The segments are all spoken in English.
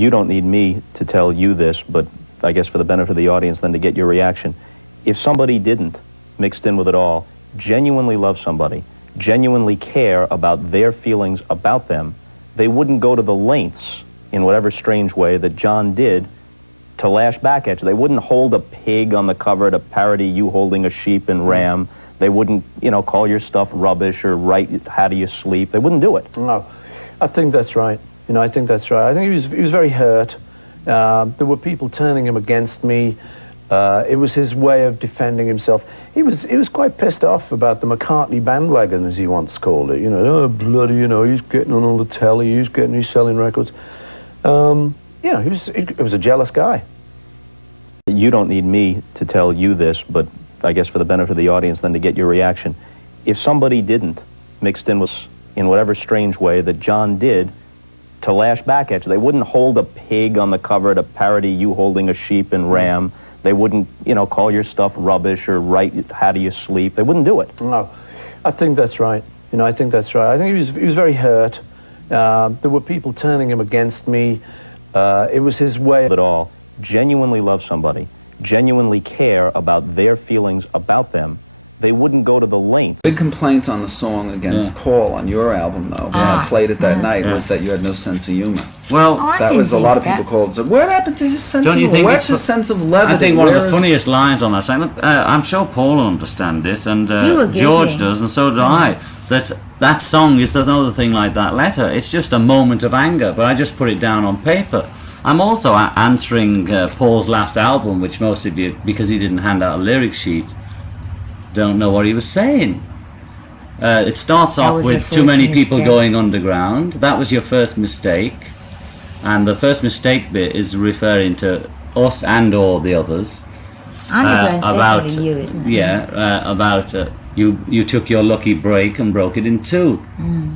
You don't need me to tell you this, but I guess for the benefit of the audience, then to get your reaction. If somebody didn't, mixed in with it all, genuinely love somebody, genuinely care about their feelings about them, they wouldn't go to the lengths, in whatever strange way, that John did to lash back at you. They wouldn't hold a pig on the cover to parody you holding a sheep and ram. They wouldn't, call your stuff rubbish or write, "How do you sleep?" They wouldn't do it. No, I think that's right. I think that's right. I think he was very hurt. There were people turning him against me. It was his way of defending himself. He was quite pissed off about the McCartney bandwagon, as he once called it. Oh, bloody, he's getting on all the telly, he's selling records. He was a jealous guy. You don't need me to tell you this, but I guess for the benefit of the audience, then to get your reaction. If somebody didn't, mixed in with, in whatever strange way, that John did to lash back at you, they wouldn't hold a pig on the cover to parody you holding a sheep and ram. They wouldn't, call your stuff rubbish or write, "How do you sleep?" They wouldn't do it. No, I think that's right. I think that's right. I think he was very hurt. There were people turning him against me. It was his way of it all. Genuinely love somebody, genuinely care about their feelings about them, they wouldn't go to the length. Big complaint on the song against Paul on your album, though, when I played it that night, was that you had no sense of humor. Well, that was a lot of people called. So, what happened to his sense of humor? Where's his sense of levity? I think one of the funniest lines on that song, I'm sure Paul will understand it, and George does, and so do I, that song is another thing like that letter. It's just a moment of anger, but I just put it down on paper. I'm also answering Paul's last album, which most of you, because he didn't hand out a lyric sheet, don't know what he was saying. It starts off with too many people going underground. That was your first mistake. And the first mistake bit is referring to us and all the others. About you, isn't it? About you took your lucky break and broke it in two.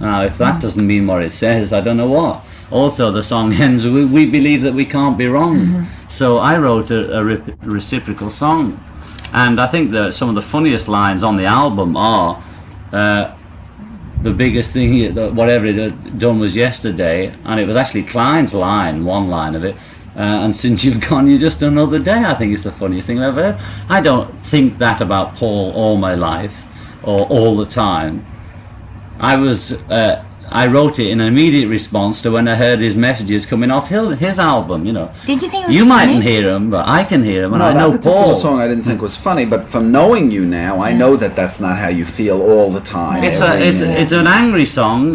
Now, if that doesn't mean what it says, I don't know what. Also, the song ends, we believe that we can't be wrong. So I wrote a reciprocal song. And I think that some of the funniest lines on the album are, the biggest thing, whatever it had done was yesterday, and it was actually Klein's line, one line of it, and since you've gone, you're just another day. I think it's the funniest thing I've ever heard. I don't think that about Paul all my life, or all the time. I wrote it in an immediate response to when I heard his messages coming off his album, Did you think it was You funny? mightn't hear him, but I can hear him, and I know that particular Paul. song I didn't think was funny, but from knowing you now, I know that that's not how you feel all the time. It's an angry song,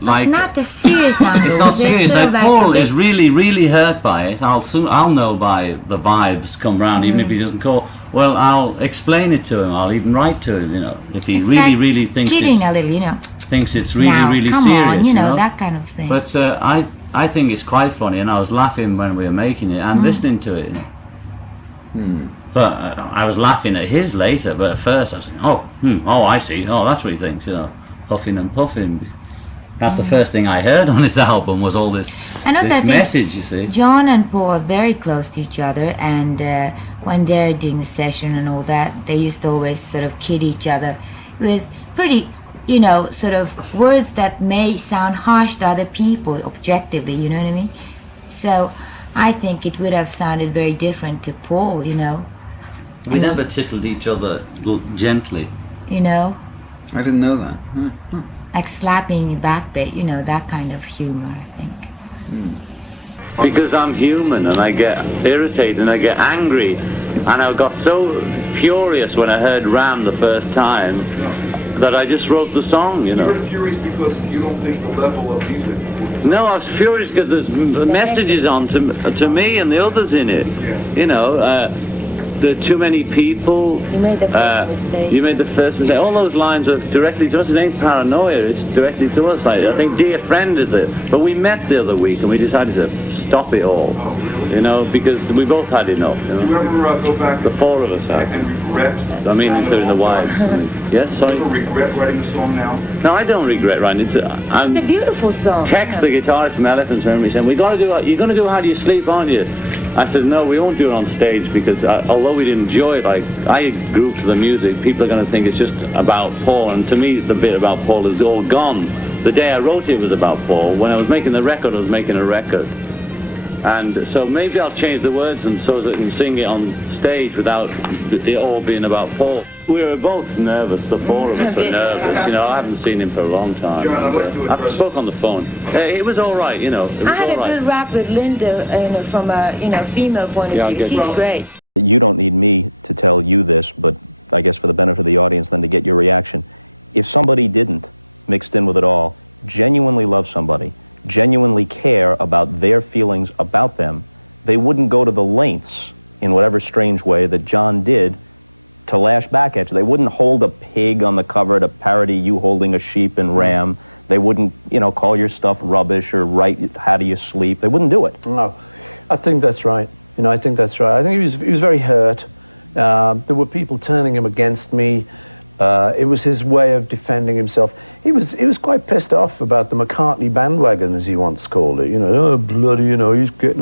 like not the serious song. it's not serious. Like Paul is really, really hurt by it. I'll know by the vibes come round, even if he doesn't call. Well, I'll explain it to him. I'll even write to him. If he It's really, like really thinks kidding a little, thinks it's really, now, really come serious. on, that kind of thing. But I think it's quite funny, and I was laughing when we were making it and listening to it. But I was laughing at his later. But at first I was saying, oh, I see. Oh, that's what he thinks. Huffing and puffing. That's the first thing I heard on his album was all this, And also, I think message. You see, John and Paul are very close to each other, and when they're doing the session and all that, they used to always sort of kid each other with pretty, sort of words that may sound harsh to other people objectively, you know what I mean? So I think it would have sounded very different to Paul, we never tittled each other gently. I didn't know that. Like slapping your back bit, that kind of humor, I think. Because I'm human and I get irritated and I get angry, and I got so furious when I heard Ram the first time that I just wrote the song, You're furious because you don't think the level of music. No, I was furious because there's messages on to me and the others in it. There are too many people. You made the first mistake. You made the first mistake. All those lines are directly to us. It ain't paranoia. It's directly to us. I think "Dear Friend" is it. But we met the other week and we decided to stop it all. Because we both had enough. Do you ever go back The four of us have. and regret? Including the wives. Yes, sorry. Do you ever regret writing the song now? No, I don't regret writing it. It's a beautiful song. Text the guitarist from Elephant's Memory saying, you're going to do How Do You Sleep, aren't you? I said, no, we won't do it on stage because although we'd enjoy it, I grew to the music, people are going to think it's just about Paul, and to me the bit about Paul is all gone. The day I wrote it was about Paul. When I was making the record, I was making a record. And so maybe I'll change the words and so that I can sing it on stage without it all being about Paul. We were both nervous, the four of us were nervous. You know, I haven't seen him for a long time. I spoke on the phone. It was all right, you know. It was I had a good rap with Linda, you know, from a female point of view. She's great. You don't need me to tell you this, but I guess for the benefit of the audience, then to get your reaction. If somebody didn't, mixed in with it all, genuinely love somebody, genuinely care about their feelings about them, they wouldn't go to the lengths, in whatever strange way, that John did to lash back at you. They wouldn't hold a pig on the cover to parody you holding a sheep and ram. They wouldn't, you know, call your stuff rubbish or write "How do you sleep?" They wouldn't do it. No, I think that's right. You know, I think that's right. I think he was very hurt. There were people turning him against me. It was his way of defending himself. He was quite pissed off about the McCartney bandwagon, as he once called it. You know, oh bloody, you know, he's getting